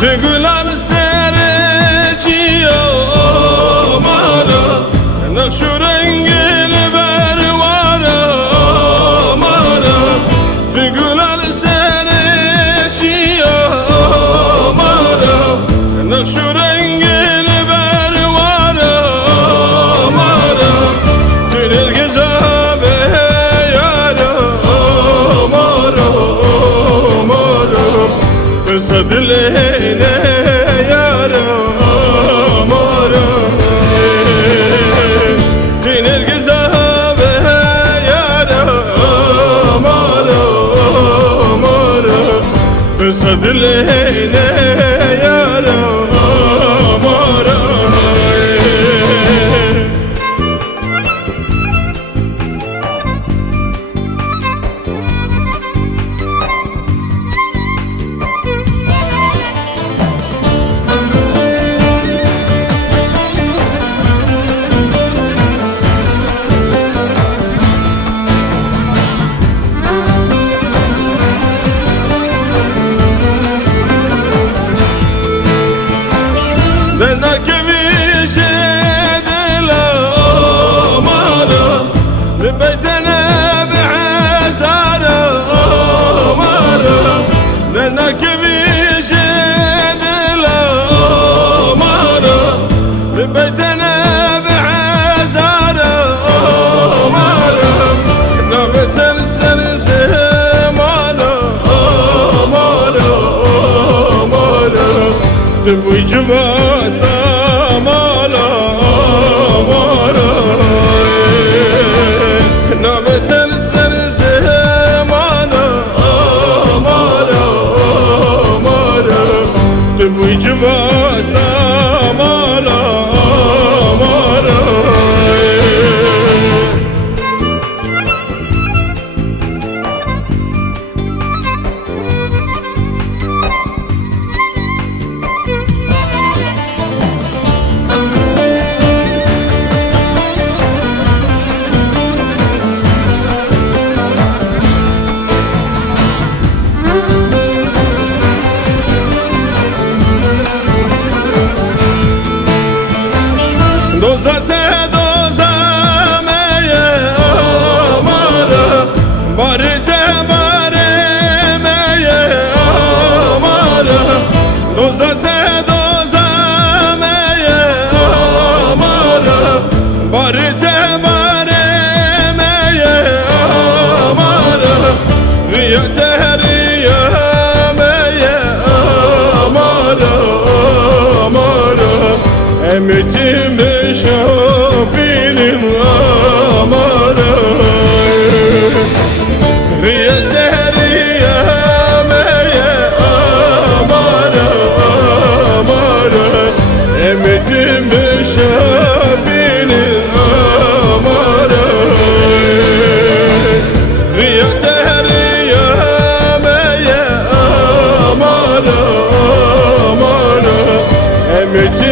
Gülen sereciyor mara, nakşu rengil bervara mara. Gülen sereciyor mara, nakşu rengil bervara mara. Gönül gezabe yara mara mara. Kısa dileğine dileğine yaram aram. Nenak vice de la mara, beytene be'azara mara. Nenak vice de la mara, beytene be'azara mara. Nabetel sense mara mara mara. Bu cuma dozate dozameye amara, barite baremeye amara. Dozate dozameye amara, barite baremeye amara. Riyate riyameye amara amara. Emetim şapilim amara. Riyate riyameye amara amara. Emetim şapilim amara. Riyate riyameye amara amara. Emetim